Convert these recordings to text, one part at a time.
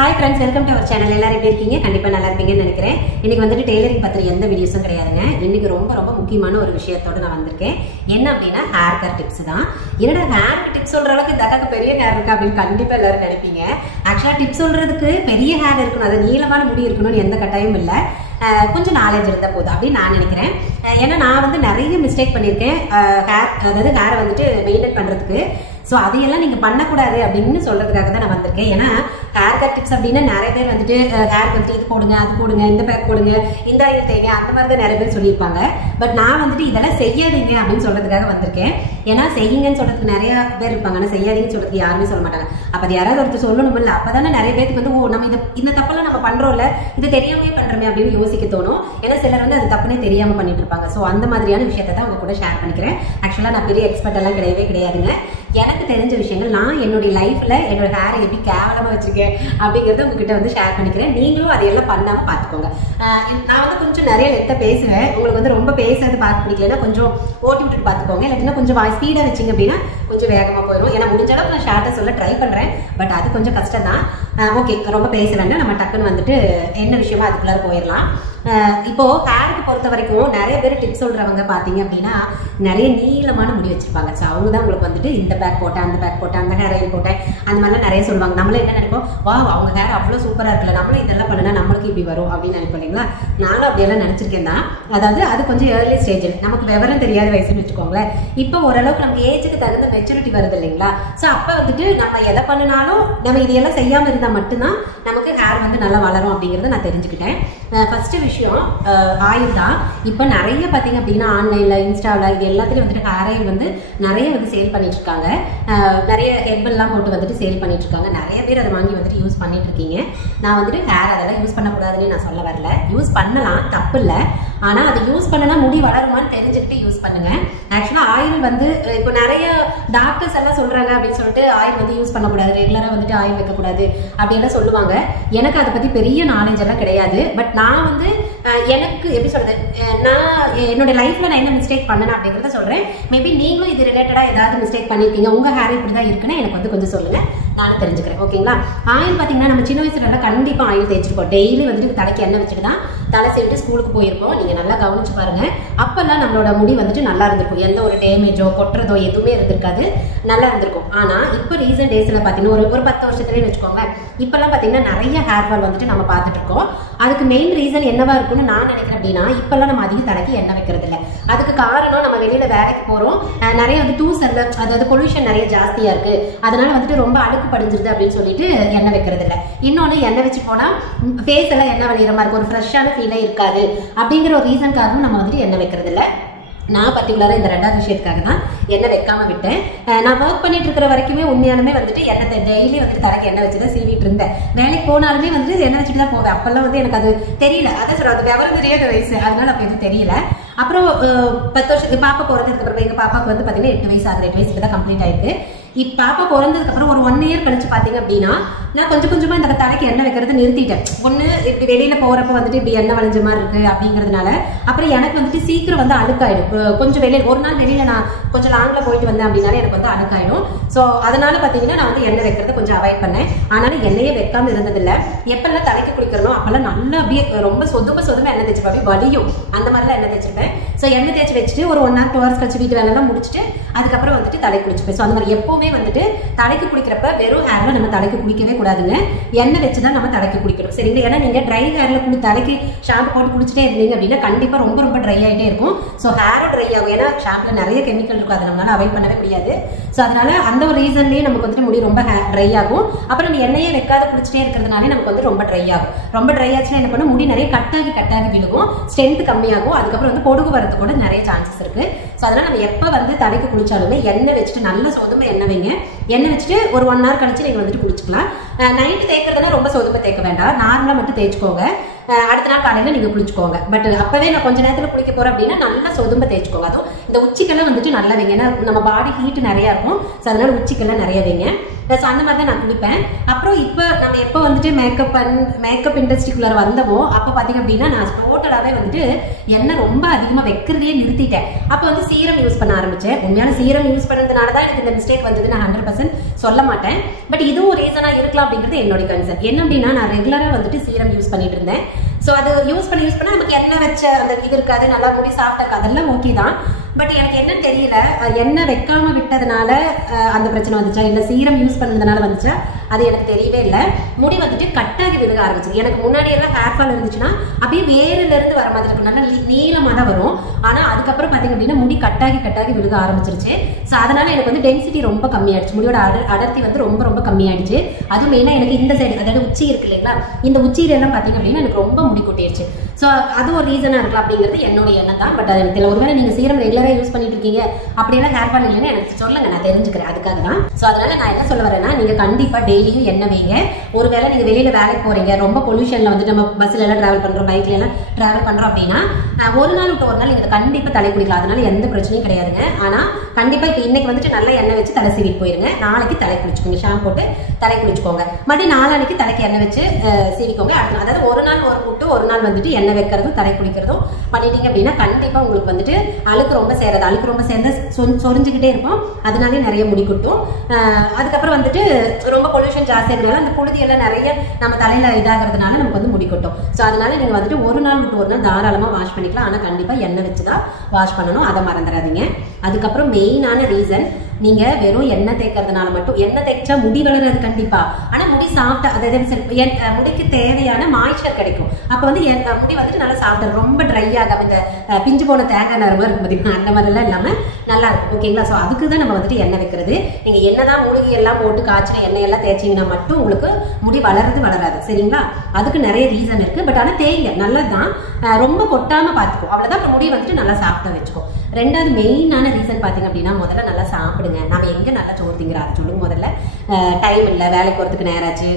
Hi friends, welcome to our channel. எல்லாரும் எப்படி இருக்கீங்க? கண்டிப்பாக நல்லா இருப்பீங்கன்னு நினைக்கிறேன். இன்னைக்கு வந்துட்டு டெய்லரிங் பற்றி எந்த வீடியோஸும் கிடையாதுங்க. இன்னைக்கு ரொம்ப ரொம்ப முக்கியமான ஒரு விஷயத்தோட நான் வந்திருக்கேன். என்ன அப்படின்னா ஹேர் கேர் டிப்ஸ் தான். என்னடா ஹேர் டிப்ஸ் சொல்ற அளவுக்கு இந்த அக்காக்கு பெரிய ஹேர் இருக்கா அப்படின்னு கண்டிப்பாக எல்லாரும் நினைப்பீங்க. ஆக்சுவலாக டிப்ஸ் சொல்றதுக்கு பெரிய ஹேர் இருக்கணும், அது நீளமான முடி இருக்கணும்னு எந்த கட்டாயம் இல்லை. கொஞ்சம் நாலேஜ் இருந்தால் போதும் அப்படின்னு நான் நினைக்கிறேன். ஏன்னா நான் வந்து நிறைய மிஸ்டேக் பண்ணியிருக்கேன் அதாவது ஹேரை வந்துட்டு மெயின்டைன் பண்ணுறதுக்கு. ஸோ அதையெல்லாம் நீங்கள் பண்ணக்கூடாது அப்படின்னு சொல்கிறதுக்காக தான் நான் வந்திருக்கேன். ஏன்னா ஹேர் கட் டிப்ஸ் அப்படின்னா நிறைய பேர் வந்துட்டு ஹேர் வந்துட்டு இது போடுங்க, அது போடுங்க, இந்த பேக் போடுங்க, இந்த ஆயில் தேங்க, அந்த மாதிரி தான் நிறைய பேர் சொல்லியிருப்பாங்க. பட் நான் வந்துட்டு இதெல்லாம் செய்யாதீங்க அப்படின்னு சொல்கிறதுக்காக வந்திருக்கேன். ஏன்னா செய்யுங்கன்னு சொல்கிறதுக்கு நிறைய பேர் இருப்பாங்க, ஆனால் செய்யாதீங்கன்னு சொல்கிறதுக்கு யாருமே சொல்ல மாட்டாங்க. அப்போ அது யாராவது ஒருத்தர் சொல்லணும் இல்லை? அப்போ தானே நிறைய பேருக்கு வந்து நம்ம இந்த தப்பெல்லாம் நம்ம பண்ணுறோம்ல, இது தெரியாமே பண்ணுறோமே அப்படின்னு யோசிக்க தோணும். ஏன்னா சிலர் வந்து அது தப்புனே தெரியாமல் பண்ணிட்டு இருப்பாங்க. ஸோ அந்த மாதிரியான விஷயத்தை தான் உங்க கூட ஷேர் பண்ணிக்கிறேன். ஆக்சுவலாக நான் பெரிய எக்ஸ்பர்ட் எல்லாம் கிடையவே கிடையாதுங்க. எனக்கு தெரிஞ்ச விஷயங்கள், நான் என்னுடைய லைஃப்ல என்னோட ஹேரை எப்படி கேவலமா வச்சிருக்கேன் அப்படிங்கறத உங்ககிட்ட வந்து ஷேர் பண்ணிக்கிறேன். நீங்களும் அதையெல்லாம் பண்ணாம பாத்துக்கோங்க. நான் வந்து கொஞ்சம் நிறைய லெத்த பேசுவேன். உங்களுக்கு வந்து ரொம்ப பேசுறது பார்க்க பிடிக்கலன்னா கொஞ்சம் ஓட்டி விட்டுட்டு பாத்துக்கோங்க. இல்லாட்டினா கொஞ்சம் வாய் ஸ்பீடா வச்சிங்க அப்படின்னா கொஞ்சம் வேகமா போயிடும். ஏன்னா முடிஞ்ச அளவுக்கு நான் ஷார்ட்டா சொல்ல ட்ரை பண்றேன். பட் அது கொஞ்சம் கஷ்டம் தான். ஓகே, ரொம்ப பேச வேண்டாம். நம்ம டக்குன்னு வந்துட்டு என்ன விஷயமோ அதுக்குள்ளார போயிடலாம். இப்போ ஹேருக்கு பொறுத்த வரைக்கும் நிறைய பேர் டிப்ஸ் சொல்றவங்க பாத்தீங்க அப்படின்னா நிறைய நீளமான முடி வச்சிருப்பாங்க. ஸோ அவங்க தான் உங்களுக்கு வந்துட்டு இந்த பேக் போட்டேன், அந்த பேக் போட்டேன், அந்த ஹேர் ஆயில் போட்டேன், அந்த மாதிரிலாம் நிறைய சொல்லுவாங்க. நம்மளே என்ன நினைப்போம், வா அவங்க ஹேர் அவ்வளோ சூப்பரா இருக்குல்ல, நம்மளும் இதெல்லாம் பண்ணனா நம்மளுக்கு இப்படி வரும் அப்படின்னு நினைப்போம் இல்லைங்களா? நானும் அப்படியெல்லாம் நினைச்சிருக்கேன் தான். அதாவது அது கொஞ்சம் ஏர்லி ஸ்டேஜில், நமக்கு விவரம் தெரியாத வயசுன்னு வச்சுக்கோங்களேன். இப்போ ஓரளவுக்கு நமக்கு ஏஜுக்கு தகுந்த மெச்சூரிட்டி வருது இல்லைங்களா? ஸோ அப்போ வந்துட்டு நம்ம எதை பண்ணினாலும் நம்ம இதையெல்லாம் செய்யாமல் இருந்தால் மட்டும்தான் நமக்கு ஹேர் வந்து நல்லா வளரும் அப்படிங்கிறத நான் தெரிஞ்சுக்கிட்டேன். ஃபர்ஸ்ட் விஷயம் ஆயில் தான். இப்போ நிறைய பார்த்தீங்க அப்படின்னா ஆன்லைன்ல, இன்ஸ்டாவில், இது எல்லாத்துலேயும் வந்துட்டு ஹேர் ஆயில் வந்து நிறைய வந்து சேல் பண்ணிட்டு இருக்காங்க. நிறைய ஹெர்பல்லாம் போட்டு வந்துட்டு சேல் பண்ணிட்டு இருக்காங்க. நிறைய பேர் அதை வாங்கி வந்துட்டு யூஸ் பண்ணிட்டு இருக்கீங்க. நான் வந்துட்டு ஹேர் அதெல்லாம் யூஸ் பண்ணக்கூடாதுன்னு நான் சொல்ல வரல. யூஸ் பண்ணலாம், தப்பு இல்லை. ஆனால் அதை யூஸ் பண்ணனா முடி வளருமான்னு தெரிஞ்சுக்கிட்டு யூஸ் பண்ணுங்க. ஆக்சுவலாக ஆயில் வந்து இப்போ நிறைய டாக்டர்ஸ் எல்லாம் சொல்றாங்க அப்படின்னு சொல்லிட்டு ஆயில் வந்து யூஸ் பண்ணக்கூடாது, ரெகுலராக வந்துட்டு ஆயில் வைக்கக்கூடாது அப்படியெல்லாம் சொல்லுவாங்க. எனக்கு அதை பற்றி பெரிய நாலேஜ் எல்லாம் கிடையாது. பட் நான் வந்து எனக்கு எப்படி சொல்றது, நான் என்னோட லைஃப்ல நான் என்ன மிஸ்டேக் பண்ணேன் அப்படிங்கிறத சொல்றேன். மேபி நீங்களும் இது ரிலேட்டடா ஏதாவது மிஸ்டேக் பண்ணிருக்கீங்க, உங்க ஹேர் இப்படிதான் இருக்குன்னு எனக்கு வந்து கொஞ்சம் சொல்லுங்க, நானும் தெரிஞ்சுக்கிறேன். ஓகேங்களா? ஆயில் பாத்தீங்கன்னா நம்ம சின்ன வயசுல கண்டிப்பா ஆயில் தேய்ச்சிருப்போம். டெய்லி வந்துட்டு தலைக்கு எண்ணெய் வச்சுட்டு தான் தலை செய்யிட்டு ஸ்கூலுக்கு போயிருப்போம். நீங்க நல்லா கவனிச்சு பாருங்க. அப்பெல்லாம் நம்மளோட முடி வந்துட்டு நல்லா இருந்திருக்கும். எந்த ஒரு டேமேஜோ கொட்டுறதோ எதுவுமே இருந்திருக்காது, நல்லா இருந்திருக்கும். ஆனா இப்போ ரீசெண்ட் டேஸ்ல பாத்தீங்கன்னா ஒரு 10 வருஷத்துலயே வச்சுக்கோங்க, இப்பெல்லாம் பாத்தீங்கன்னா நிறைய ஹேர் ஃபால் வந்துட்டு நம்ம பார்த்துட்டு இருக்கோம். அதுக்கு மெயின் ரீசன் என்னவா இருக்கும்னு நான் நினைக்கிறேன் அப்படின்னா, இப்பெல்லாம் நம்ம அதிக தலைக்கு எண்ணெய் வைக்கிறது இல்லை. அதுக்கு காரணம் நம்ம வெளியில வேலைக்கு போறோம், நிறைய வந்து தூசல்ல, அதாவது பொல்யூஷன் நிறைய ஜாஸ்தியா இருக்கு, அதனால வந்துட்டு ரொம்ப அழுக்கு படிஞ்சிருது அப்படின்னு சொல்லிட்டு எண்ணெய் வைக்கிறது இல்லை. இன்னொன்னு, எண்ணெய் வச்சு போனா ஃபேஸ் எல்லாம் எண்ணெய் வலிகிற இருக்கும், ஒரு ஃப்ரெஷ்ஷான ஃபீலே இருக்காது அப்படிங்கிற ஒரு ரீசன்காகவும் நம்ம வந்துட்டு எண்ணெய் வைக்கிறது இல்லை. நான் பர்டிகுலரா இந்த 2வது விஷயத்துக்காக தான் எண்ணெய் வைக்காம விட்டேன். நான் ஒர்க் பண்ணிட்டு இருக்கிற வரைக்குமே உண்மையாலுமே வந்துட்டு எண்ணெய் டெய்லி வந்துட்டு தலைக்கு எண்ணெய் வச்சுதான் சீவிட்டு இருந்தேன். வேலைக்கு போனாலுமே வந்துட்டு எண்ணெய் வச்சுட்டு தான் போவேன். அப்பெல்லாம் வந்து எனக்கு அது தெரியல, அதான் சொல்றேன், அது விவரம் தெரியாத வயசு, அதனால அப்ப எதுவும் தெரியல. அப்புறம் 10 வருஷம் பாப்பா பிறந்ததுக்கு அப்புறம், எங்க பாப்பாக்கு வந்து பாத்தீங்கன்னா 8 வயசு ஆகுது, 8 வயசுக்கு தான் கம்ப்ளீட் ஆயிருக்கு. பாப்பா பிறந்ததுக்கு அப்புறம் ஒரு 1 இயர் கழிச்சு பாத்தீங்க அப்படின்னா நான் கொஞ்சம் கொஞ்சமா இந்த தலைக்கு எண்ணெய் வைக்கிறது நிறுத்திட்டேன். ஒண்ணு, இப்படி வெளியில போறப்ப வந்துட்டு இப்படி எண்ணெய் வளைஞ்ச மாதிரி இருக்கு அப்படிங்கிறதுனால. அப்புறம் எனக்கு வந்துட்டு சீக்கிரம் வந்து அழுக்காயிடும். கொஞ்சம் வெளியில ஒரு நாள் வெளியில நான் கொஞ்சம் லாங்ல போயிட்டு வந்தேன் அப்படின்னாலே எனக்கு வந்து அழுக்காயிடும். ஸோ அதனால பாத்தீங்கன்னா நான் வந்து எண்ணெய் வைக்கிறத கொஞ்சம் அவாய்ட் பண்ணேன். ஆனாலும் எண்ணெயே வைக்காம இருந்ததில்லை. எப்பெல்லாம் தலைக்கு குளிக்கிறனோ அப்பெல்லாம் நல்லா அப்படியே ரொம்ப சொதுமை எண்ணெய் தேய்ச்சிப்பேன், அப்படியே வலியும், அந்த மாதிரிலாம் எண்ணெய் தேய்ச்சிருப்பேன். ஸோ எண்ணெய் தேய்ச்சி வச்சுட்டு ஒரு 1 hour 2 hours கழிச்சு வீட்டு வேலைலாம் முடிச்சுட்டு அதுக்கப்புறம் வந்துட்டு தலைக்கு குளிச்சுப்பேன். ஸோ அந்த மாதிரி எப்பவுமே வந்துட்டு தலைக்கு குளிக்கிறப்ப வெறும் ஹேர்ல நம்ம தலைக்கு குளிக்கவே கூடாதுங்க. எண்ணெய் வச்சுதான் நம்ம தலைக்கு குளிக்கணும், சரிங்களா? ஏன்னா நீங்க ட்ரை ஹேர்ல தலைக்கு ஷாம்பு போட்டு குளிச்சுட்டே இருந்தீங்க அப்படின்னா கண்டிப்பா ரொம்ப ரொம்ப ட்ரை ஆகிட்டே இருக்கும். ஸோ ஹேரும் ட்ரை ஆகும். ஏன்னா ஷாம்புல நிறைய கெமிக்கல் இருக்கும், அதை நம்மளால அவாய்ட் பண்ணவே முடியாது. ஸோ அதனால அந்த ஒரு ரீசன்லயே நமக்கு வந்துட்டு முடி ரொம்ப ட்ரை ஆகும். அப்புறம் நம்ம எண்ணெயே வைக்காத குளிச்சுட்டே இருக்கிறதுனாலே நமக்கு வந்து ரொம்ப ட்ரை ஆகும். ரொம்ப ட்ரை ஆச்சுன்னா என்ன பண்ணும், முடி நிறைய கட்டாகி விழுகும், ஸ்ட்ரென்த் கம்மியாகும். அதுக்கப்புறம் வந்து பொடுகு வரது கூட நிறைய சான்சஸ் இருக்கு. ஸோ அதனால நம்ம எப்ப வந்து தலைக்கு குளிச்சாலுமே எண்ணெய் வச்சுட்டு நல்ல சொதுமை எண்ணெய் வைங்க. எண்ணெய் வச்சுட்டு ஒரு 1 hour கழிச்சு நீங்க வந்துட்டு குளிச்சுக்கலாம். நைட்டு தேய்க்கிறதுனா ரொம்ப சொதுமை தேய்க்க வேண்டாம், நார்மலா மட்டும் தேய்ச்சிக்கோங்க. அடுத்த நாள் காலையில நீங்க குளிச்சுக்கோங்க. பட் அப்பவே நான் கொஞ்ச நேரத்துல குளிக்க போறேன் அப்படின்னா நல்லா சொதும்ப தேய்ச்சிக்கோங்க. அதுவும் இந்த உச்சிக்கெல்லாம் வந்துட்டு நல்லா வைங்க. ஏன்னா நம்ம பாடி ஹீட் நிறைய இருக்கும். ஸோ அதனால உச்சிக்கெல்லாம் நிறைய வைங்க. ஸோ அந்த மாதிரி தான் நான் குளிப்பேன். அப்புறம் இப்போ நம்ம எப்போ வந்துட்டு மேக்கப் இண்டஸ்ட்ரிக்குள்ள வந்தமோ அப்போ பார்த்தீங்க அப்படின்னா நான் டோட்டலாகவே வந்துட்டு எண்ணெய் ரொம்ப அதிகமாக வைக்கிறதே நிறுத்திட்டேன். அப்போ வந்து சீரம் யூஸ் பண்ண ஆரம்பிச்சேன். உண்மையான சீரம் யூஸ் பண்ணதுனால தான் எனக்கு இந்த மிஸ்டேக் வந்தது நான் 100% சொல்ல மாட்டேன். பட் இதுவும் ஒரு ரீசனாக இருக்கலாம் அப்படிங்கிறது என்னோட கன்சர்ன். என்ன அப்படின்னா நான் ரெகுலராக வந்துட்டு சீரம் யூஸ் பண்ணிட்டு இருந்தேன். ஸோ அது யூஸ் பண்ண நமக்கு எண்ணெய் வச்ச அந்த இது இருக்காது, நல்லா முடி சாஃப்டாக இருக்காது, அதெல்லாம் ஓகே தான். பட் எனக்கு என்னன்னு தெரியல, எண்ணெய் வைக்காம விட்டதுனால அந்த பிரச்சனை வந்துச்சா இல்லை சீரம் யூஸ் பண்ணதுனால வந்துச்சா அது எனக்கு தெரியவே இல்லை. முடி வந்துட்டு கட்டாகி விழுக ஆரம்பிச்சு. எனக்கு முன்னாடி எல்லாம் ஹேர் ஃபால் இருந்துச்சுன்னா அப்படியே வேர்ல இருந்து வர மாதிரி இருக்கும், நல்லா நீளமாக தான் வரும். ஆனால் அதுக்கப்புறம் பார்த்தீங்க அப்படின்னா முடி கட்டாகி விழுக ஆரம்பிச்சிருச்சு. ஸோ அதனால எனக்கு வந்து டென்சிட்டி ரொம்ப கம்மியாயிடுச்சு, முடியோட அடர்த்தி வந்து ரொம்ப ரொம்ப கம்மியாயிடுச்சு. அதுவும் மெயினாக எனக்கு இந்த சைடு, அதாவது உச்சி இருக்கு இல்லைங்களா, இந்த உச்சியிலெல்லாம் பார்த்தீங்க அப்படின்னா எனக்கு ரொம்ப முடி கொட்டிடுச்சு. ஸோ அது ஒரு ரீசனாக இருக்கலாம் அப்படிங்கிறது என்னோட எண்ணம் தான். பட் அது எனக்கு தெரியல. ஒருவேளை நீங்கள் சீரம் ரெகுலராக யூஸ் பண்ணிட்டு இருக்கீங்க அப்படியெல்லாம் ஹேர் ஃபால் இல்லைன்னு எனக்கு சொல்லுங்க, நான் தெரிஞ்சுக்கிறேன். அதுக்காக தான். ஸோ அதனால நான் என்ன சொல்ல வரேன்னா, நீங்க கண்டிப்பாக டெய்லியும் எண்ணெய் வைங்க. ஒருவேளை நீங்க வெளியில வேலைக்கு போறீங்க, ரொம்ப பொல்யூஷன்ல வந்து நம்ம பஸ்ல எல்லாம் டிராவல் பண்றோம், பைக்ல எல்லாம் டிராவல் பண்றோம் அப்படின்னா ஒரு நாள் விட்டு ஒரு நாள் நீங்க கண்டிப்பா தலை குளிக்கலாம். அதனால எந்த பிரச்சனையும் கிடையாதுங்க. ஆனா கண்டிப்பா இப்போ இன்னைக்கு வந்துட்டு நல்ல எண்ணெய் வச்சு தலை சீவிட்டு போயிருங்க. நாளைக்கு தலை குளிச்சுக்கோங்க, ஷாம்பு போட்டு தலை குளிச்சுக்கோங்க. மறுபடியும் நாளைக்கு தலைக்கு எண்ணெய் வச்சு சீவிக்கோங்க. அதாவது ஒரு நாள் ஒரு நாள் வந்துட்டு எண்ணெய் வைக்கிறதும் தலை குளிக்கிறதும் பண்ணிட்டீங்க அப்படின்னா கண்டிப்பா உங்களுக்கு வந்துட்டு அழுக்கு ரொம்ப சேர்ந்து சொரிஞ்சுக்கிட்டே இருக்கும். அதனாலே நிறைய முடி கொட்டும். அதுக்கப்புறம் வந்துட்டு ரொம்ப பொல்யூஷன் ஜாஸ்தியா இருக்கிறதுனால அந்த புழுதி எல்லாம் நிறைய நம்ம தலையில இதாகிறதுனால நமக்கு வந்து முடி கொட்டும். ஸோ அதனால நீங்க வந்துட்டு ஒரு நாள் விட்டு ஒரு நாள் தாராளமா வாஷ் பண்ணிக்கலாம். ஆனா கண்டிப்பா எண்ணெய் வச்சுதான் வாஷ் பண்ணணும், அதை மறந்துடாதீங்க. அதுக்கப்புறம் மெயினான ரீசன், நீங்க வெறும் எண்ணெய் தேய்க்கிறதுனால மட்டும், எண்ணெய் தேய்ச்சா முடி வளராது கண்டிப்பா. ஆனா முடி சாஃப்டா, அதாவது முடிக்கு தேவையான மாய்ச்சர் கிடைக்கும். அப்ப வந்து முடி வந்துட்டு நல்லா சாஃப்டா, ரொம்ப ட்ரை ஆகாம இந்த பிஞ்சு போன தேங்காய் நேரமா இருக்கும் பாத்தீங்கன்னா, அந்த மாதிரி எல்லாம் இல்லாம நல்லா இருக்கும். ஓகேங்களா? ஸோ அதுக்கு தான் நம்ம வந்துட்டு எண்ணெய் வைக்கிறது. நீங்க என்னதான் மூலிகை எல்லாம் போட்டு காய்ச்சின எண்ணெய் எல்லாம் தேய்ச்சிங்கன்னா மட்டும் உங்களுக்கு முடி வளராது. சரிங்களா? அதுக்கு நிறைய ரீசன் இருக்கு. பட் ஆனா தேய்ங்க, நல்லதுதான். ரொம்ப கொட்டாம பாத்துக்கும், அவ்வளவுதான். முடி வந்துட்டு நல்லா சாஃப்டா வச்சுக்கும். ரெண்டாவது மெயினான ரீசன் பாத்தீங்க அப்படின்னா, முதல்ல நல்லா சாப்பிடுங்க. நம்ம எங்க நல்லா சோறு திங்கிறாரு சொல்லுங்க. முதல்ல டைம் இல்லை, வேலைக்கு போறதுக்கு நேரம் ஆச்சு.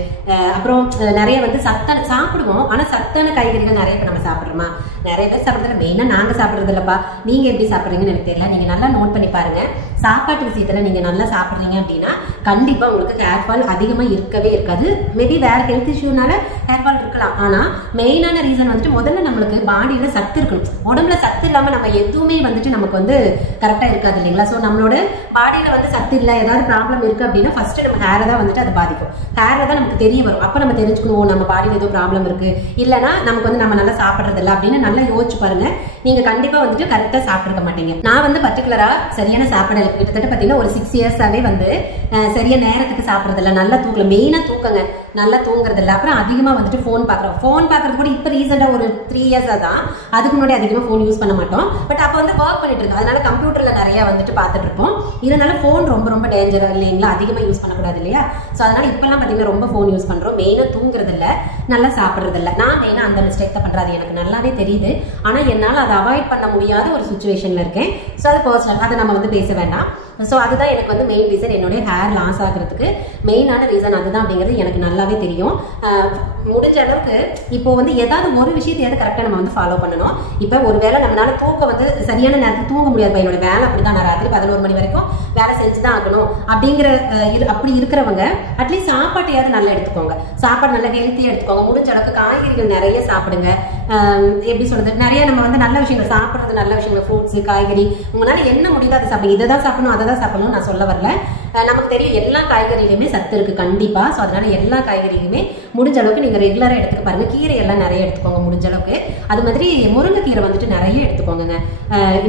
அப்புறம் நிறைய வந்து சத்தான சாப்பிடுவோம், ஆனா சத்தான காய்கறிகள் நிறைய பேர் நம்ம சாப்பிடுறோமா? நிறைய பேர் சாப்பிடுறதுல மெயினா நாங்க சாப்பிடுறது இல்லப்பா. நீங்க எப்படி சாப்பிடுறீங்கன்னு எனக்கு தெரியல. நீங்க நல்லா நோட் பண்ணி பாருங்க. சாப்பாட்டு விஷயத்துல நீங்க நல்லா சாப்பிடுறீங்க அப்படின்னா கண்டிப்பா உங்களுக்கு ஹேர் ஃபால் அதிகமா இருக்கவே இருக்காது. மேபி வேற ஹெல்த் இஷ்யூனால ஹேர் ஃபால் இருக்கலாம். ஆனா மெயினான ரீசன் வந்துட்டு முதல்ல நம்மளுக்கு பாடியில சத்து இருக்கணும். உடம்புல சத்து இல்லாம நம்ம எதுவுமே வந்துட்டு நமக்கு வந்து கரெக்டா இருக்காது இல்லைங்களா? ஸோ நம்மளோட பாடியில வந்து சத்து இல்லை, ஏதாவது ப்ராப்ளம் இருக்கு அப்படின்னா ஃபர்ஸ்ட் நம்ம ஹேரை தான் வந்துட்டு அது பாதிக்கும். ஹேர்ல தான் நமக்கு தெரிய வரும். அப்ப நம்ம தெரிஞ்சுக்கணும் நம்ம பாடியில ஏதோ ப்ராப்ளம் இருக்கு, இல்லைன்னா நமக்கு வந்து நம்ம நல்லா சாப்பிடுறது இல்லை அப்படின்னு நல்லா யோசிச்சு பாருங்க. நீங்க கண்டிப்பா வந்துட்டு கரெக்டா சாப்பிட்டுருக்க மாட்டீங்க. நான் வந்து பர்டிகுலரா சரியான சாப்பாடு கிட்டத்தட்ட பாத்தீங்கன்னா ஒரு 6 இயர்ஸாவே வந்து சரியா நேரத்துக்கு சாப்பிடுறது இல்லை, நல்லா தூக்கல. மெயினா தூக்கங்க, நல்லா தூங்குறது இல்லை. அப்புறம் அதிகமா வந்துட்டு ஃபோன் பாக்குறது கூட இப்ப ரீசெண்டா ஒரு 3 இயர்ஸா தான். அதுக்கு முன்னாடி அதிகமா ஃபோன் யூஸ் பண்ண மாட்டோம். பட் அப்ப வந்து ஒர்க் பண்ணிட்டு இருக்கோம், அதனால கம்ப்யூட்டர்ல நிறைய வந்துட்டு பார்த்துட்டு இருப்போம். இதனால ஃபோன் ரொம்ப ரொம்ப டேஞ்சர் இல்லைங்களா? அதிகமா யூஸ் பண்ணக்கூடாது இல்லையா? ஸோ அதனால இப்பெல்லாம் பாத்தீங்கன்னா ரொம்ப ஃபோன் யூஸ் பண்றோம். மெயினா தூங்குறது இல்லை, நல்லா சாப்பிடுறது இல்லை. நான் மெயினா அந்த மிஸ்டேக் தான் பண்றது, எனக்கு நல்லாவே தெரியுது. ஆனா என்னால அதை அவாய்ட் பண்ண முடியாத ஒரு சுச்சுவேஷன்ல இருக்கேன். ஸோ அது பர்சனல், அதை நம்ம வந்து பேச வேண்டாம். ஸோ அதுதான் எனக்கு வந்து மெயின் ரீசன், என்னுடைய ஹேர் லாஸ் ஆகிறதுக்கு மெயினான ரீசன் அதுதான் அப்படிங்கிறது எனக்கு நல்லாவே தெரியும். முடிஞ்ச அளவுக்கு இப்போ வந்து ஏதாவது ஒரு விஷயத்தையாவது கரெக்டாக நம்ம வந்து ஃபாலோ பண்ணணும். இப்போ ஒரு வேளை நம்மளால தூக்கம் வந்து சரியான நேரத்துக்கு தூங்க முடியாது, என்னோட வேலை அப்படிதான். நான் ராத்திரி 11 மணி வரைக்கும் வேலை செஞ்சுதான் ஆகணும் அப்படிங்கிற அப்படி இருக்கிறவங்க அட்லீஸ்ட் சாப்பாட்டையாவது நல்லா எடுத்துக்கோங்க. சாப்பாடு நல்லா ஹெல்த்தியா எடுத்துக்கோங்க. முடிஞ்ச அளவுக்கு காய்கறிகள் நிறைய சாப்பிடுங்க. எப்படி சொல்றது, நிறைய நம்ம வந்து நல்ல விஷயங்கள் சாப்பிடுறது, நல்ல விஷயங்கள், ஃப்ரூட்ஸ், காய்கறி, உங்களால என்ன முடியுதோ அதை சாப்பிடுங்க. இதை தான் சாப்பிடணும், அதை தான் சாப்பிடணும் நான் சொல்ல வரல. நமக்கு தெரியும் எல்லா காய்கறியிலுமே சத்து இருக்கு கண்டிப்பா. ஸோ அதனால எல்லா காய்கறியுமே முடிஞ்ச அளவுக்கு நீங்க ரெகுலரா எடுத்துக்க பாருங்க. கீரை எல்லாம் நிறைய எடுத்துக்கோங்க முடிஞ்ச அளவுக்கு. அது மாதிரி முருங்கைக்கீரை வந்துட்டு நிறைய எடுத்துக்கோங்க.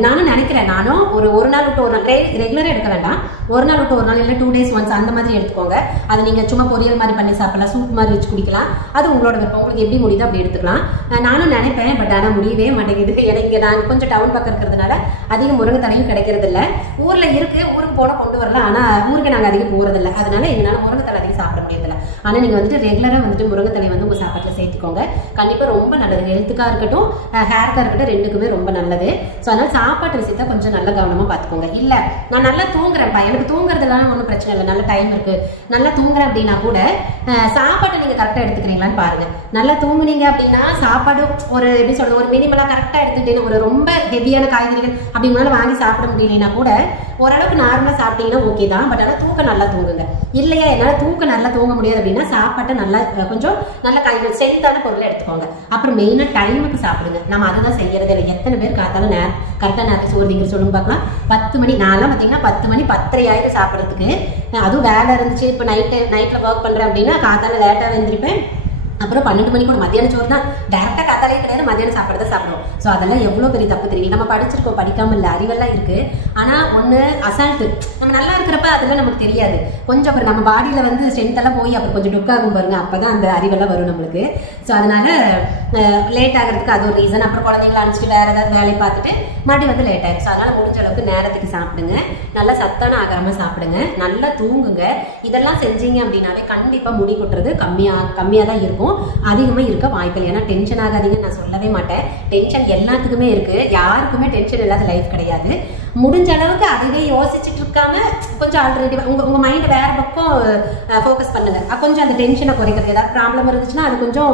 நானும் நினைக்கிறேன், நானும் ஒரு நாள் விட்டு ஒரு நாள், ரெகுலரா எடுக்க வேண்டாம், ஒரு நாள் விட்டு ஒரு நாள் இல்லை 2 days once அந்த மாதிரி எடுத்துக்கோங்க. அது நீங்க சும்மா பொரியல் மாதிரி பண்ணி சாப்பிடலாம், சூப் மாதிரி வச்சு குடிக்கலாம். அது உங்களோட விருப்பம், உங்களுக்கு எப்படி முடியுதோ அப்படி எடுத்துக்கலாம். நானும் நினைப்பேன், பட் ஆனால் முடியவே மாட்டேங்குது. எனக்கு நான் கொஞ்சம் டவுன் பக்கம் இருக்கிறதுனால அதிக முருங்கை தரையும் கிடைக்கிறது இல்லை. ஊர்ல இருக்கு, ஊருக்கு போன கொண்டு வரலாம். ஆனா ஊருக்கு நாங்க அதிகம் போறது இல்லை, அதனால எங்களால முருங்கை தலை அதிகம் சாப்பிட முடியறதில்ல. ஆனா நீங்க வந்துட்டு ரெகுலரா வந்து வந்துட்டு முருங்கைத்தலை வந்து உங்க சாப்பாட்டில் சேர்த்துக்கோங்க. கண்டிப்பா ரொம்ப நல்லது. ஹெல்த்துக்கா இருக்கட்டும், ஹேர்க்கா இருக்கட்டும், ரெண்டுக்குமே ரொம்ப நல்லது. ஸோ அதனால சாப்பாட்டு விஷயத்த கொஞ்சம் நல்ல கவனமா பார்த்துக்கோங்க. இல்ல நான் நல்லா தூங்குறேன்ப்பா, எனக்கு தூங்குறதுலாம் ஒன்றும் பிரச்சனை இல்லை, நல்ல டைம் இருக்கு, நல்லா தூங்குறேன் அப்படின்னா கூட சாப்பாட்டை நீங்க கரெக்டா எடுத்துக்கிறீங்களான்னு பாருங்க. நல்லா தூங்குனீங்க அப்படின்னா சாப்பாடு ஒரு எப்படி சொல்றது, ஒரு மினிமலா கரெக்டா எடுத்துக்கிட்டேன்னு ஒரு ரொம்ப ஹெவியான காய்கறிகள் அப்படி மேலே வாங்கி சாப்பிட முடியலைன்னா கூட ஓரளவுக்கு நார்மலா சாப்பிட்டீங்கன்னா ஓகே தான். பட் ஆனால் தூக்கம் நல்லா தூங்குங்க. இல்லையா என்னால் தூக்கம் நல்லா தூங்க முடியாது அப்படின்னா சாப்பாட்டை நல்லா கொஞ்சம் நல்ல காய்கறி ஸ்ட்ரென்த்தான பொருளை எடுத்துக்கோங்க. அப்புறம் மெயினாக டைமுக்கு சாப்பிடுங்க. நம்ம அதுதான் செய்யறது இல்லை. எத்தனை பேர் காத்தால கரெக்டாக நேரத்துக்கு சோறு நீங்க சொல்லுங்க பார்க்கலாம். 10 மணி, நான்லாம் பார்த்தீங்கன்னா 10 மணி 10:30 ஆயிரம் சாப்பிட்றதுக்கு. அதுவும் வேலை இருந்துச்சு, இப்போ நைட்டில் ஒர்க் பண்ணுறேன் அப்படின்னா காத்தால லேட்டாக எழுந்திருப்பேன். அப்புறம் 12 மணிக்கு கூட மத்தியான சோறு தான், டேரக்டா காத்தாலே கிடையாது, மத்தியானம் சாப்பிட்றத சாப்பிடுவோம். ஸோ அதெல்லாம் எவ்வளோ பெரிய தப்பு தெரியல. நம்ம படிச்சிருக்கோம், படிக்காம இல்லை, அறிவெல்லாம் இருக்கு. ஆனா ஒண்ணு அசால்ட்டு, நம்ம நல்லா இருக்கிறப்ப அதெல்லாம் நமக்கு தெரியாது. கொஞ்சம் அப்புறம் நம்ம பாடியில வந்து ஸ்ட்ரென்த் எல்லாம் போய் அப்புறம் கொஞ்சம் டுக்காகும் பாருங்க, அப்பதான் அந்த அறிவெல்லாம் வரும் நம்மளுக்கு. ஸோ அதனால லேட் ஆகிறதுக்கு அது ஒரு ரீசன். அப்புறம் குழந்தைங்களை அனுப்பிச்சிட்டு வேற ஏதாவது வேலையை பார்த்துட்டு மறுபடியும் வந்து லேட் ஆயிடும். ஸோ அதனால முடிஞ்ச அளவுக்கு நேரத்துக்கு சாப்பிடுங்க, நல்லா சத்தான ஆகாரமா சாப்பிடுங்க, நல்லா தூங்குங்க. இதெல்லாம் செஞ்சீங்க அப்படின்னாவே கண்டிப்பா முடி கொட்டுறது கம்மியா தான் இருக்கும், அதிகமா இருக்க வாய்ப்பில்லை. ஏன்னா டென்ஷன் ஆகாதீங்கன்னு நான் சொல்லவே மாட்டேன். டென்ஷன் எல்லாத்துக்குமே இருக்கு, யாருக்குமே டென்ஷன் இல்லாத லைஃப் கிடையாது. முடிஞ்ச அளவுக்கு அதுவே யோசிச்சுட்டு இருக்காம கொஞ்சம் ஆல்ரெடி உங்க மைண்ட் வேற பக்கம் ஃபோக்கஸ் பண்ணுங்க. கொஞ்சம் அந்த டென்ஷனை குறைக்கிறது. ஏதாவது ப்ராப்ளம் இருந்துச்சுன்னா அது கொஞ்சம்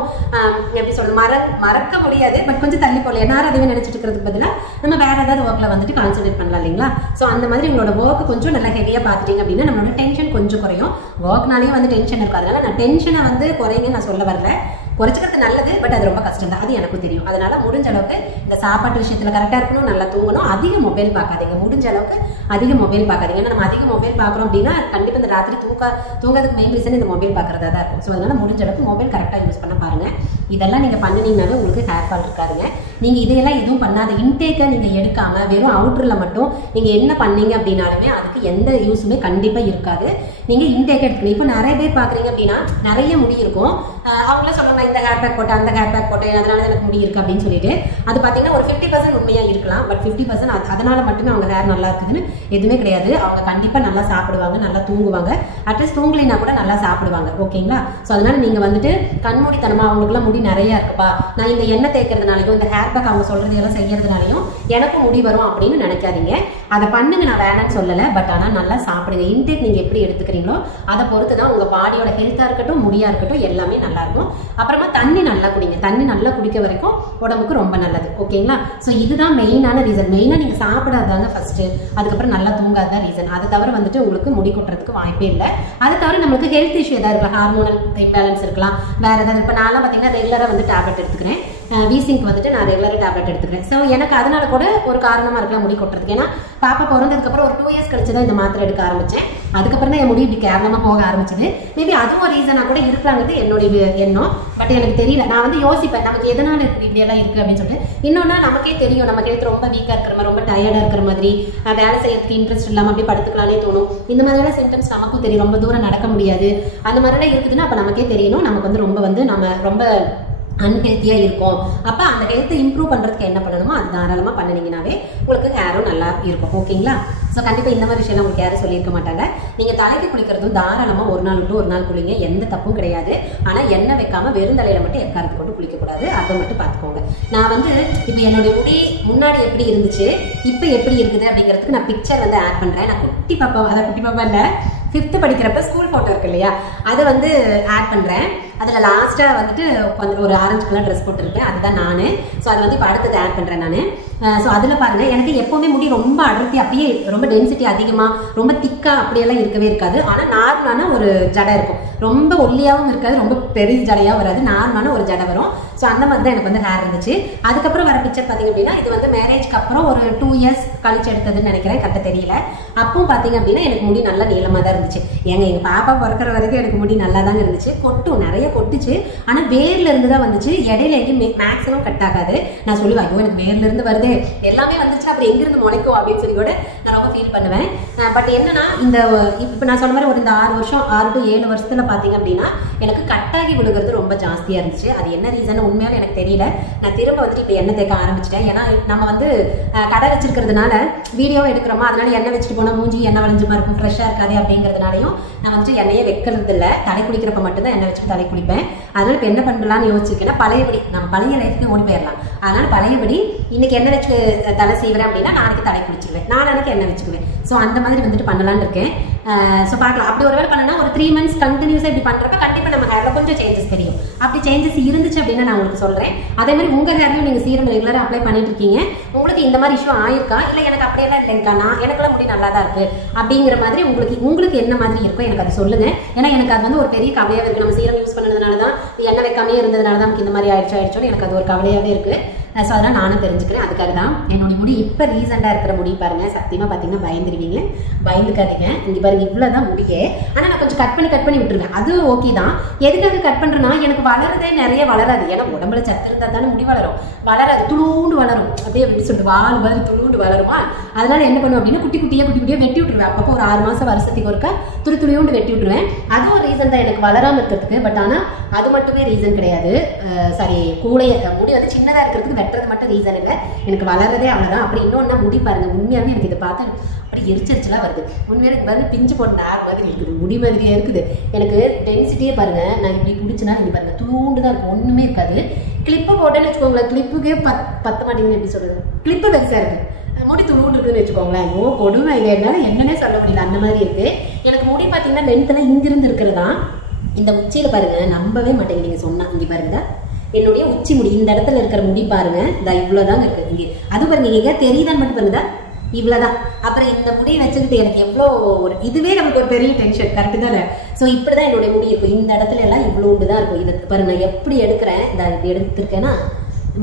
எப்படி சொல்றது, மறக்க முடியாது, பட் கொஞ்சம் தள்ளி போகல. எல்லாரும் அதுவே நினைச்சிட்டு இருக்கிறதுக்கு பதிலாக நம்ம வேற ஏதாவது ஒர்க்ல வந்துட்டு கான்சென்ட்ரேட் பண்ணலாம் இல்லைங்களா? ஸோ அந்த மாதிரி உங்களோட ஒர்க்கு கொஞ்சம் நல்லா ஹெவியா பார்த்துட்டீங்க அப்படின்னா நம்மளோட டென்ஷன் கொஞ்சம் குறையும். ஒர்க்னாலேயே வந்து டென்ஷன் இருக்கும். அதனால நான் டென்ஷனை வந்து குறைங்க நான் சொல்ல வரல, குறைச்சிக்கிறது நல்லது, பட் அது ரொம்ப கஷ்டம் தான், அது எனக்கும் தெரியும். அதனால முடிஞ்ச அளவுக்கு இந்த சாப்பாட்டு விஷயத்துல கரெக்டா இருக்கணும், நல்லா தூங்கணும், அதிக மொபைல் பார்க்காதீங்க. முடிஞ்ச அளவுக்கு அதிக மொபைல் பார்க்காதீங்க. ஏன்னா நம்ம அதிக மொபைல் பார்க்குறோம் அப்படின்னா கண்டிப்பா இந்த ராத்திரி தூங்கிறதுக்கு மெயின் ரீசன் இந்த மொபைல் பார்க்கறதா தான் இருக்கும். ஸோ அதனால முடிஞ்ச அளவுக்கு மொபைல் கரெக்டா யூஸ் பண்ண பாருங்க. இதெல்லாம் நீங்க பண்ணினீங்கனாலே உங்களுக்கு ஹேர் ஃபால் இருக்காதுங்க. நீங்க இதையெல்லாம் எதுவும் பண்ணாத, இன்டேக்கை நீங்க எடுக்காம வெறும் அவுட்டர்ல மட்டும் நீங்க என்ன பண்ணீங்க அப்படின்னாலுமே அதுக்கு எந்த யூஸுமே கண்டிப்பா இருக்காது. நீங்க இன்டேக் எடுத்துக்கணும். இப்போ நிறைய பேர் பாக்குறீங்க அப்படின்னா நிறைய முடி இருக்கும், அவங்களே சொல்லுவாங்க இந்த ஹேர் பேக் போட்டேன், அந்த ஹேர் பேக் போட்டேன், அதனால எனக்கு முடி இருக்கு அப்படின்னு சொல்லிட்டு. அது பாத்தீங்கன்னா ஒரு 50% உண்மையா இருக்கலாம், பட் 50% அதனால மட்டுமே அவங்க ஹேர் நல்லா இருக்குதுன்னு எதுவுமே கிடையாது. அவங்க கண்டிப்பா நல்லா சாப்பிடுவாங்க, நல்லா தூங்குவாங்க, அட்லீஸ்ட் தூங்கலைன்னா கூட நல்லா சாப்பிடுவாங்க. ஓகேங்களா? ஸோ அதனால நீங்க வந்துட்டு கண்மூடித்தனமா அவங்களுக்குலாம் முடி நிறைய இருக்குப்பா, நான் இந்த எண்ணெய் தேய்க்கிறதுனாலையும் இந்த ஹேர் பேக் அவங்க சொல்றது எல்லாம் செய்யறதுனாலையும் எனக்கு முடி வரும் அப்படின்னு நினைக்காதீங்க. அதை பண்ணுங்க, நான் வேணான்னு சொல்லலை, பட் ஆனால் நல்லா சாப்பிடுங்க. இன்டேக் நீங்க எப்படி எடுத்துக்கிறீங்களோ அதை பொறுத்து தான் உங்க பாடியோட ஹெல்த்தா இருக்கட்டும், முடியா இருக்கட்டும், எல்லாமே நல்லா இருக்கும். அப்புறமா தண்ணி நல்லா குடிங்க. தண்ணி நல்லா குடிக்க வரைக்கும் உடம்புக்கு ரொம்ப நல்லது. ஓகேங்களா? ஸோ இதுதான் மெயினான ரீசன். மெயினா நீங்க சாப்பிடாதாங்க ஃபர்ஸ்ட், அதுக்கப்புறம் நல்லா தூங்காதான் ரீசன். அதை தவிர வந்துட்டு உங்களுக்கு முடி கொட்டுறதுக்கு வாய்ப்பே இல்லை. அது தவிர நம்மளுக்கு ஹெல்த் இஷ்யூ ஏதாவது இருக்கலாம், ஹார்மோனல் இம்பேலன்ஸ் இருக்கலாம், வேற ஏதாவது. இப்போ நான்லாம் பார்த்தீங்கன்னா ரெகுலரா வந்து டேப்லெட் எடுத்துக்கிறேன், வீசிங்க்கு வந்துட்டு நான் ரெகுலராக டேப்லெட் எடுத்துக்கிறேன். ஸோ எனக்கு அதனால கூட ஒரு காரணமா இருக்கலாம் முடி கொட்டுறதுக்கு. ஏன்னா பாப்பா பிறந்ததுக்கு அப்புறம் ஒரு 2 இயர்ஸ் கழிச்சு தான் இந்த மாத்திரை எடுக்க ஆரம்பிச்சேன். அதுக்கப்புறம் தான் என் முடி இப்படி கேரளமா போக ஆரம்பிச்சது. மேபி அதுவும் ஒரு ரீசனா கூட இருக்கலாங்கிறது என்னுடைய எண்ணம், பட் எனக்கு தெரியல. நான் வந்து யோசிப்பேன் நமக்கு எதனால இப்படி எல்லாம் இருக்கு அப்படின்னு சொல்லிட்டு. இன்னொன்னா நமக்கே தெரியும், நம்ம ஹெல்த் ரொம்ப வீக்கா இருக்கிற மாதிரி, ரொம்ப டயர்டா இருக்கிற மாதிரி, வேலை செய்யறதுக்கு இன்ட்ரெஸ்ட் இல்லாம அப்படியே படுத்துக்கலானே தோணும். இந்த மாதிரியான சிம்டம்ஸ் நமக்கும் தெரியும். ரொம்ப தூரம் நடக்க முடியாது, அந்த மாதிரிலாம் இருக்குதுன்னா அப்ப நமக்கே தெரியணும் நமக்கு வந்து நம்ம ரொம்ப அன்ஹெல்த்தியா இருக்கும். அப்ப அந்த ஹெல்த்தை இம்ப்ரூவ் பண்றதுக்கு என்ன பண்ணணுமோ அது தாராளமா பண்ணினீங்கன்னாவே உங்களுக்கு ஹேரும் நல்லா இருக்கும். ஓகேங்களா? ஸோ கண்டிப்பா இந்த மாதிரி விஷயம் உங்களுக்கு யாரும் சொல்லியிருக்க மாட்டாங்க. நீங்க தலைக்கு குளிக்கிறதும் தாராளமா ஒரு நாள் விட்டு ஒரு நாள் குளிங்க, எந்த தப்பும் கிடையாது. ஆனா எண்ணெய் வைக்காம வெறும் தலையில மட்டும் எக்காரத்து போட்டு குளிக்க கூடாது, அதை மட்டும் பாத்துக்கோங்க. நான் வந்து இப்போ என்னுடைய முடி முன்னாடி எப்படி இருந்துச்சு இப்போ எப்படி இருக்குது அப்படிங்கிறதுக்கு நான் பிக்சர் வந்து ஆட் பண்றேன். நான் குட்டி பாப்பா இல்ல 5th படிக்கிறப்ப ஸ்கூல் போட்டோ இருக்கு இல்லையா, அதை வந்து ஆட் பண்றேன். அதுல லாஸ்டா வந்துட்டு கொஞ்சம் ஒரு ஆரஞ்சு கலர் ட்ரெஸ் போட்டுருக்கேன், அதுதான் நானு. ஸோ அது வந்து இப்போ அடுத்தது ஆட் பண்றேன் நான். ஸோ அதுல பாருங்க, எனக்கு எப்பவுமே முடி ரொம்ப அடர்த்தி, அப்படியே ரொம்ப டென்சிட்டி அதிகமா ரொம்ப திக்கா அப்படியெல்லாம் இருக்கவே இருக்காது. ஆனா நார்மலான ஒரு ஜடை இருக்கும், ரொம்ப ஒல்லியாவும் இருக்காது, ரொம்ப பெரிய ஜடையாவும் வராது, நார்மலான ஒரு ஜடை வரும். ஸோ அந்த மாதிரி தான் எனக்கு வந்து ஹேர் இருந்துச்சு. அதுக்கப்புறம் வர பிக்சர் பாத்தீங்க அப்படின்னா இது வந்து மேரேஜ்க்கு அப்புறம் ஒரு 2 இயர்ஸ் கழிச்சு எடுத்ததுன்னு நினைக்கிறேன், கரெக்டாக தெரியல. அப்பவும் பாத்தீங்க அப்படின்னா எனக்கு முடி நல்லா நீளமா தான் இருந்துச்சு. எங்க பாப்பா பிறக்கிற வரைக்கும் எனக்கு முடி நல்லா தாங்க இருந்துச்சு. கொட்டும், நிறைய கொட்டுச்சு, ஆனா வேர்ல இருந்து தான் வந்துச்சு. இடையில எங்கேயும் மேக்ஸிமம் கட் ஆகாது. நான் சொல்லுவேன், ஐயோ எனக்கு வேர்ல இருந்து வருது, எல்லாமே வந்துச்சு, அப்படி எங்க இருந்து முளைக்கும் அப்படின்னு சொல்லி கூட நான் ரொம்ப ஃபீல் பண்ணுவேன். பட் என்னன்னா இந்த இப்ப நான் சொன்ன மாதிரி ஒரு இந்த 6 to 7 வருஷத்துல பாத்தீங்க அப்படின்னா எனக்கு கட்டாகி விழுகிறது ரொம்ப ஜாஸ்தியா இருந்துச்சு. அது என்ன ரீசன் உண்மையாவே எனக்கு தெரியல. நான் திரும்ப வந்துட்டு இப்ப எண்ணெய் தேக்க ஆரம்பிச்சிட்டேன். ஏன்னா நம்ம வந்து கடை வச்சிருக்கிறதுனால வீடியோ எடுக்கிறோமா, அதனால எண்ணெய் வச்சுட்டு போனா மூஞ்சி எண்ணெய் வளைஞ்சுமா இருக்கும், ஃப்ரெஷ்ஷா இருக்காது அப்படிங்கிற அப்படிங்கிறதுனாலையும் நான் வந்துட்டு எண்ணெயே வைக்கிறது இல்லை. தலை குளிக்கிறப்ப மட்டும்தான் எண்ணெய் வச்சுட்டு தலை குளிப்பேன். அதனால இப்போ என்ன பண்ணலாம்னு யோசிச்சிருக்கேன்னா, பழையபடி நம்ம பழைய லைஃப்க்கு ஓடி போயிடலாம். அதனால பழையபடி இன்னைக்கு எண்ணெய் வச்சு தலை செய்வேன் அப்படின்னா நாளைக்கு தலை குளிச்சிருவேன், நாளைக்கு எண்ணெய் வச்சுக்குவேன். ஸோ அந்த மாதிரி வந்துட்டு பண்ணலான்னு இருக்கேன். ஸோ பார்க்கலாம். அப்படி ஒரு வேலை பண்ணனா ஒரு 3 months கண்டினியூஸாக இப்படி பண்ணுறப்ப கண்டிப்பாக நம்ம ஹேரில் கொஞ்சம் சேஞ்சஸ் தெரியும். அப்படி சேஞ்சஸ் இருந்துச்சு அப்படின்னா நான் உங்களுக்கு சொல்கிறேன். அதே மாதிரி உங்கள் ஹேர்லையும் நீங்கள் சீரம் ரெகுலராக அப்ளை பண்ணிட்டு இருக்கீங்க, உங்களுக்கு இந்த மாதிரி இஷ்யூ ஆயிருக்கா, இல்லை எனக்கு அப்படியெல்லாம் இல்லைங்கக்கா, நான் எனக்குலாம் முடி நல்லா தான் இருக்கு அப்படிங்கிற மாதிரி உங்களுக்கு என்ன மாதிரி இருக்கோ எனக்கு அதை சொல்லுங்க. ஏன்னா எனக்கு அது வந்து ஒரு பெரிய கவலையாக இருக்கு. நம்ம சீரம் யூஸ் பண்ணதுனால தான், எண்ணெய் வைக்காமே இருந்ததுனால தான் நமக்கு இந்த மாதிரி ஆயிடுச்சோன்னு எனக்கு அது ஒரு கவலையாகவே இருக்கு. ஸோ அதெல்லாம் நானும் தெரிஞ்சுக்கிறேன். அதுக்காக தான் என்னுடைய முடி இப்போ ரீசெண்டாக இருக்கிற முடி பாருங்க, சத்தியமாக பார்த்தீங்கன்னா பயந்துருவீங்களே, பயந்துக்காதீங்க. இங்கே பாருங்க இவ்வளோதான் முடியே. ஆனால் நான் கொஞ்சம் கட் பண்ணி விட்டுருவேன். அது ஓகே தான். எதுக்காக கட் பண்ணுறேன்னா, எனக்கு வளருதே நிறைய வளராது. ஏன்னா உடம்புல சத்து இருந்தால் தானே முடி வளராது, துளூண்டு வளரும். அப்படியே எப்படி சொல்றது, வால் மாதிரி துளூண்டு வளருமா. அதனால என்ன பண்ணுவேன் அப்படின்னா, குட்டி குட்டியாக வெட்டி விட்டுருவேன். அப்பப்போ ஒரு 6 மாதம் வருஷத்துக்கு ஒருக்கா துளியோண்டு வெட்டி விட்டுருவேன். அதுவும் ஒரு ரீசன் தான் எனக்கு வளராமல் இருக்கிறதுக்கு. பட் ஆனால் அது மட்டுமே ரீசன் கிடையாது. சாரி, முடி வந்து சின்னதாக இருக்கிறதுக்கு வெட்டுறது மட்டும் ரீசன் இல்லை, எனக்கு வளர்றதே அவ்வளோதான். அப்படி இன்னொன்னா முடி பாருங்க, உண்மையாகவே எனக்கு இதை பார்த்து அப்படி எரிச்செல்லாம் வருது. உண்மையாக எனக்கு வந்து பிஞ்சு போட்ட நார் மாதிரி இருக்குது, முடி மாதிரியே இருக்குது. எனக்கு டென்சிட்டியே பாருங்க, நான் இப்படி பிடிச்சினா இப்படி பாருங்க தூண்டு தான் இருக்கும், ஒன்றுமே இருக்காது. கிளிப்பை போட்டேன்னு வச்சுக்கோங்களேன், கிளிப்புக்கே பத்த மாட்டேங்குது. எப்படி சொல்றது, கிளிப்பு பெருசாக இருக்கு, முடி துளூண்டு இருக்குன்னு வச்சுக்கோங்களேன். ஓ கொடுமை, இல்லை என்னால் என்னன்னே சொல்ல முடியல, அந்த மாதிரி இருக்கு. எனக்கு முடி பார்த்தீங்கன்னா லென்த்லாம் இங்கிருந்து இருக்கிறதா, இந்த உச்சியில் பாருங்க நம்பவே மாட்டேங்க. நீங்கள் சொன்னா இங்கே பாருங்க, என்னுடைய உச்சி முடி இந்த இடத்துல இருக்கிற முடி பாருங்க, இந்த இவ்வளோதாங்க இருக்கு இங்கே. அது பாருங்க இங்கே தெரியுதான்னு மட்டும் பாருங்க, இவ்வளோதான். அப்புறம் இந்த முடியை வச்சுக்கிட்டு எனக்கு எவ்வளோ ஒரு இதுவே நமக்கு ஒரு பெரிய டென்ஷன், கரெக்டு தானே? ஸோ இப்படிதான் என்னுடைய முடி இருக்கும். இந்த இடத்துல எல்லாம் இவ்வளோண்டு தான் இருக்கும். இது பாருங்க நான் எப்படி எடுக்கிறேன், இந்த இப்படி எடுத்துருக்கேன்னா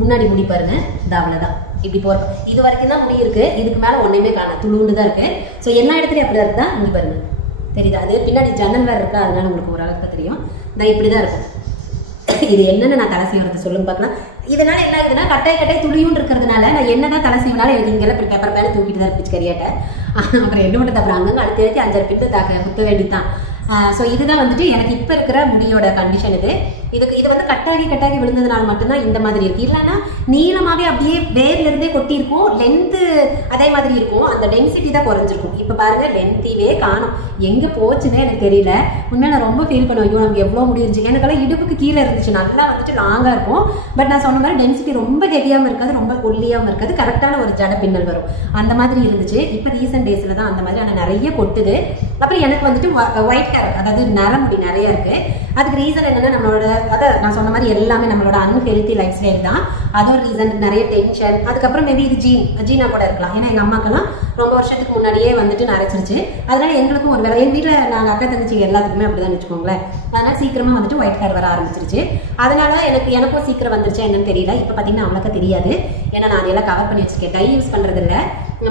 முன்னாடி முடி பாருங்க, இந்த அவ்வளோதான் இப்படி போகிறோம். இது வரைக்கும் தான் முடி இருக்கு, இதுக்கு மேலே ஒன்றுமே காண துளுண்டு தான் இருக்கு. ஸோ எல்லா இடத்துலையும் அப்படி இருக்குதா, இங்கே பாருங்க தெரியுதா? அது பின்னாடி ஜன்னல் வேறு இருக்கா, அதனால உங்களுக்கு ஓரளவுக்கு தெரியும். நான் இப்படி தான் இருக்கும். இது என்னன்னு நான் தலை செய்வது சொல்லுங்க பார்க்கலாம். இதனால என்ன ஆகுதுன்னா, கட்டாய் துளியும் இருக்கிறதுனால நான் என்னதான் தலை செய்வனால எனக்கு இங்கெல்லாம் இப்படி பேப்பர் மேலே தூக்கிட்டு தான் இருந்துச்சு கரியாட்ட. அப்புறம் என்ன பண்ணுறது, அப்புறம் அங்கங்க அடுத்து 5 பிட்டு குத்த வேண்டித்தான். ஸோ இதுதான் வந்துட்டு எனக்கு இப்போ இருக்கிற முடியோட கண்டிஷன். இது வந்து கட்டாகி விழுந்ததுனால மட்டும்தான் இந்த மாதிரி இருக்கு. இல்லைன்னா நீளமாவே அப்படியே வேர்ல இருந்தே கொட்டி இருக்கும், லென்த்து அதே மாதிரி இருக்கும், அந்த டென்சிட்டி தான் குறைஞ்சிருக்கும். இப்போ பாருங்க லென்த்திவே காணும், எங்க போச்சுன்னே எனக்கு தெரியல. உண்மையாக நான் ரொம்ப ஃபீல் பண்ணுவேன், ஐயோ நமக்கு எவ்வளோ முடி இருந்துச்சு. எனக்கெல்லாம் இடுப்புக்கு கீழே இருந்துச்சு, நல்லா வந்துட்டு லாங்கா இருக்கும். பட் நான் சொன்ன மாதிரி டென்சிட்டி ரொம்ப ஹெவியாகவும் இருக்காது, ரொம்ப ஒல்லியாகவும் இருக்காது, கரெக்டான ஒரு ஜட பின்னல் வரும், அந்த மாதிரி இருந்துச்சு. இப்போ ரீசெண்ட் டேஸ்ல தான் அந்த மாதிரி ஆனால் நிறைய கொட்டுது. அப்புறம் எனக்கு வந்துட்டு ஒயிட் ஹேர், அதாவது நரமுடி நிறைய இருக்கு. அதுக்கு ரீசன் என்னன்னா, நம்மளோட அதான் நான் சொன்ன மாதிரி எல்லாமே நம்மளோட அன்ஹெல்தி லைஃப் ஸ்டைல் தான். அது ஒரு ரீசன். நிறைய டென்ஷன், அதுக்கப்புறம் மேபி இது ஜீனா கூட இருக்கலாம். ஏன்னா எங்க அம்மாக்கெல்லாம் ரொம்ப வருஷத்துக்கு முன்னாடியே வந்துட்டு நரைச்சிருச்சு. அதனால எங்களுக்கும் ஒரு வேலை, எங்க வீட்டில் நாங்கள் அக்கா தங்கச்சி எல்லாத்துக்குமே அப்படிதான் வச்சுக்கோங்களேன். அதனால சீக்கிரமா வந்துட்டு ஒயிட் ஹேர் வர ஆரம்பிச்சிருச்சு. அதனால எனக்கும் சீக்கிரம் வந்துருச்சு என்னன்னு தெரியல. இப்போ பார்த்தீங்கன்னா அவ்வளோக்கா தெரியாது, ஏன்னா நான் எல்லாம் கவர் பண்ணி வச்சிருக்கேன். டை யூஸ் பண்றது இல்லை,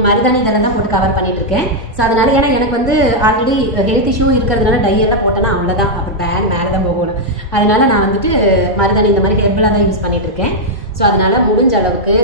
மருதாணி இதெல்லாம் தான் போட்டு கவர் பண்ணிட்டு இருக்கேன். ஸோ அதனால ஏன்னா எனக்கு வந்து ஆல்ரெடி ஹெல்த் இஷ்யூ இருக்கிறதுனால டை எல்லாம் போட்டேன்னா அவ்வளோதான், அப்புறம் பேன் மேலே தான் போகணும். அதனால நான் வந்துட்டு மருதாணி இந்த மாதிரி ஹெர்பலாக தான் யூஸ் பண்ணிட்டு இருக்கேன். ஸோ அதனால முடிஞ்ச அளவுக்கு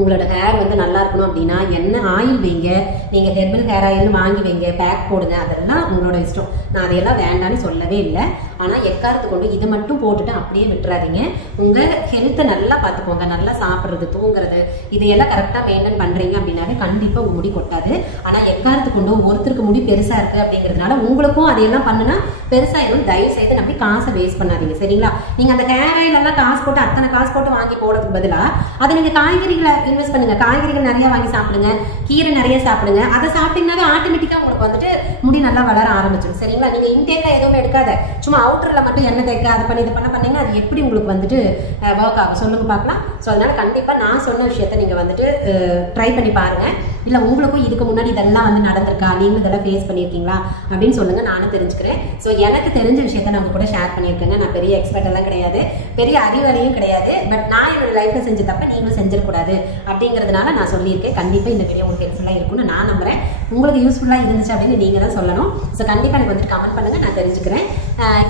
உங்களோட ஹேர் வந்து நல்லா இருக்கணும் அப்படின்னா என்ன ஆயில் வைங்க, நீங்கள் ஹெர்பல் ஹேர் ஆயில்னு வாங்கி வைங்க, பேக் போடுங்க, அதெல்லாம் உங்களோட இஷ்டம். நான் அதையெல்லாம் வேண்டான்னு சொல்லவே இல்லை. ஆனால் எக்காரத்து கொண்டு இதை மட்டும் போட்டுட்டு அப்படியே விட்டுறாதீங்க. உங்கள் ஹெல்த்தை நல்லா பார்த்துக்கோங்க, நல்லா சாப்பிட்றது, தூங்குறது, இதையெல்லாம் கரெக்டாக மெயின்டைன் பண்ணுறீங்க அப்படின்னாலே கண்டிப்பாக உங்கள் முடி கொட்டாது. ஆனால் எக்காரத்து கொண்டு ஒருத்தருக்கு முடி பெருசாக இருக்குது அப்படிங்கிறதுனால உங்களுக்கும் அதையெல்லாம் பண்ணுனா பெருசாகிடும். தயவு செய்து நம்பி காசை வேஸ்ட் பண்ணாதீங்க, சரிங்களா? நீங்கள் அந்த ஹேர் ஆயில் எல்லாம் காசு போட்டு அத்தனை காசு போட்டு வாங்கி போடுறதுக்கு பதிலாக அதை நீங்கள் காய்கறிகளை இன்வெஸ்ட் பண்ணுங்க. காய்கறிகள் நிறைய வாங்கி சாப்பிடுங்க, கீரை நிறைய சாப்பிடுங்க. அதை சாப்பிட்டீங்கன்னா ஆட்டோமேட்டிக்கா உங்களுக்கு வந்துட்டு முடி நல்லா வளர ஆரம்பிச்சிடும், சரிங்களா? நீங்க இன்டேக்கா எதுவுமே எடுக்காத, சும்மா அவுட்டர்ல மட்டும் எண்ணெய் தேய்க்க அதை பண்ணி இதை பண்ணீங்க, அது எப்படி உங்களுக்கு வந்துட்டு ஒர்க் ஆகும் சொல்லுங்க பார்க்கலாம். ஸோ அதனால கண்டிப்பா நான் சொன்ன விஷயத்த நீங்க வந்துட்டு ட்ரை பண்ணி பாருங்க. இல்ல உங்களுக்கும் இதுக்கு முன்னாடி இதெல்லாம் வந்து நடந்திருக்கா, நீங்க இதெல்லாம் ஃபேஸ் பண்ணியிருக்கீங்களா அப்படின்னு சொல்லுங்க, நானும் தெரிஞ்சுக்கிறேன். ஸோ எனக்கு தெரிஞ்ச விஷயத்த நான் கூட ஷேர் பண்ணியிருக்கேங்க. நான் பெரிய எக்ஸ்பர்ட் எல்லாம் கிடையாது, பெரிய அறிவாளியும் கிடையாது. பட் நான் என்னோட லைஃப்ல செஞ்ச தப்ப நீங்களும் செஞ்சிடக்கூடாது அப்படிங்கிறதுனால நான் சொல்லியிருக்கேன். கண்டிப்பாக இந்த வீடியோ உங்களுக்கு ஹெல்ப்ஃபுல்லாக இருக்கும்னு நான் நம்புறேன். உங்களுக்கு யூஸ்ஃபுல்லாக இருந்துச்சு அப்படின்னு நீங்கள் தான் சொல்லணும். ஸோ கண்டிப்பாக எனக்கு வந்துட்டு கமெண்ட் பண்ணுங்க, நான் தெரிஞ்சுக்கிறேன்.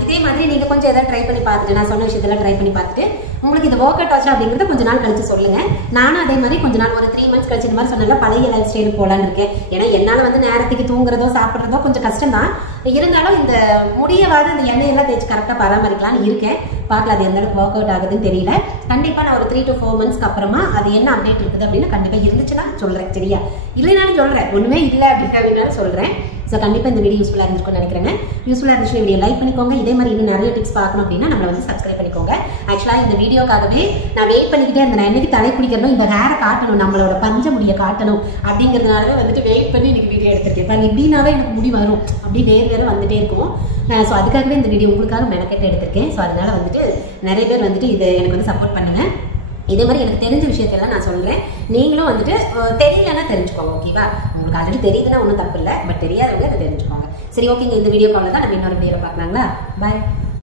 இதே மாதிரி நீங்கள் கொஞ்சம் எதாவது ட்ரை பண்ணி பார்த்துட்டு, நான் சொன்ன விஷயத்தெல்லாம் ட்ரை பண்ணி பார்த்துட்டு உங்களுக்கு இது ஒர்க் அவுட் ஆச்சு அப்படிங்கிறத கொஞ்சம் நாள் கழிச்சு சொல்லுங்க. நானும் அதே மாதிரி கொஞ்ச நாள் ஒரு 3 months கழிச்சு இந்த மாதிரி சொன்னால பழைய லைஃப் ஸ்டைல் போலான்னு இருக்கேன். ஏன்னா என்னால் வந்து நேரத்துக்கு தூங்குறதோ சாப்பிட்றதோ கொஞ்சம் கஷ்டம் தான். இருந்தாலும் இந்த முடியவாது இந்த எண்ணெயெல்லாம் தேய்ச்சி கரெக்டாக பராமரிக்கலாம்னு இருக்கேன். பார்க்கலாம் அது எந்த அளவுக்கு ஒர்க் அவுட் ஆகுதுன்னு தெரியல. கண்டிப்பாக நான் ஒரு 3 to 4 months அப்புறமா அது என்ன அப்டேட் இருக்குது அப்படின்னு கண்டிப்பாக இருந்துச்சுன்னா சொல்கிறேன், சரியா? இல்லைனாலும் சொல்கிறேன், ஒன்றுமே இல்லை அப்படின்னாலும் சொல்கிறேன். ஸோ ஸோ கண்டிப்பாக இந்த வீடியோ யூஸ்ஃபுல்லாக இருந்திருக்கும்னு நினைக்கிறேன். யூஸ்ஃபுல்லாக இருந்துச்சு வீடியோ லைக் பண்ணிக்கோங்க. இதே மாதிரி இன்னும் நிறைய டிப்ஸ் பார்க்கணும் அப்படின்னா நம்மளை வந்து சப்ஸ்கிரைப் பண்ணிக்கோங்க. ஆக்சுவலாக இந்த வீடியோக்காகவே நான் வெயிட் பண்ணிக்கிட்டே இருந்தேன். என்னைக்கு தலை குளிக்கிறனோ இந்த ஹேரை காட்டணும், நம்மளோட பஞ்ச முடியை காட்டணும் அப்படிங்கிறதுனாலவே வந்துட்டு வெயிட் பண்ணி எனக்கு வீடியோ எடுத்திருக்கேன். இப்போ இப்படின்னாவே எனக்கு முடி வரும், அப்படி வேறு வந்துட்டே இருக்கும். ஸோ அதுக்காகவே இந்த வீடியோ உங்களுக்காக மெனக்கெட்டு எடுத்திருக்கேன். ஸோ அதனால வந்துட்டு நிறைய பேர் வந்துட்டு இது எனக்கு வந்து சப்போர்ட் பண்ணுங்க. இதே மாதிரி எனக்கு தெரிஞ்ச விஷயத்தெல்லாம் நான் சொல்கிறேன். நீங்களும் வந்துட்டு தெரியலன்னா தெரிஞ்சுக்கோங்க. ஓகேவா? உங்களுக்கு ஆல்ரெடி தெரியுதுன்னா ஒன்றும் தப்பு இல்லை, பட் தெரியாதவங்க அதை தெரிஞ்சுக்கோங்க. சரி, ஓகேங்க. இந்த வீடியோ காலில் தான் நம்ம இன்னொரு வீடியோவில் பார்க்கலாங்களா? பாய்.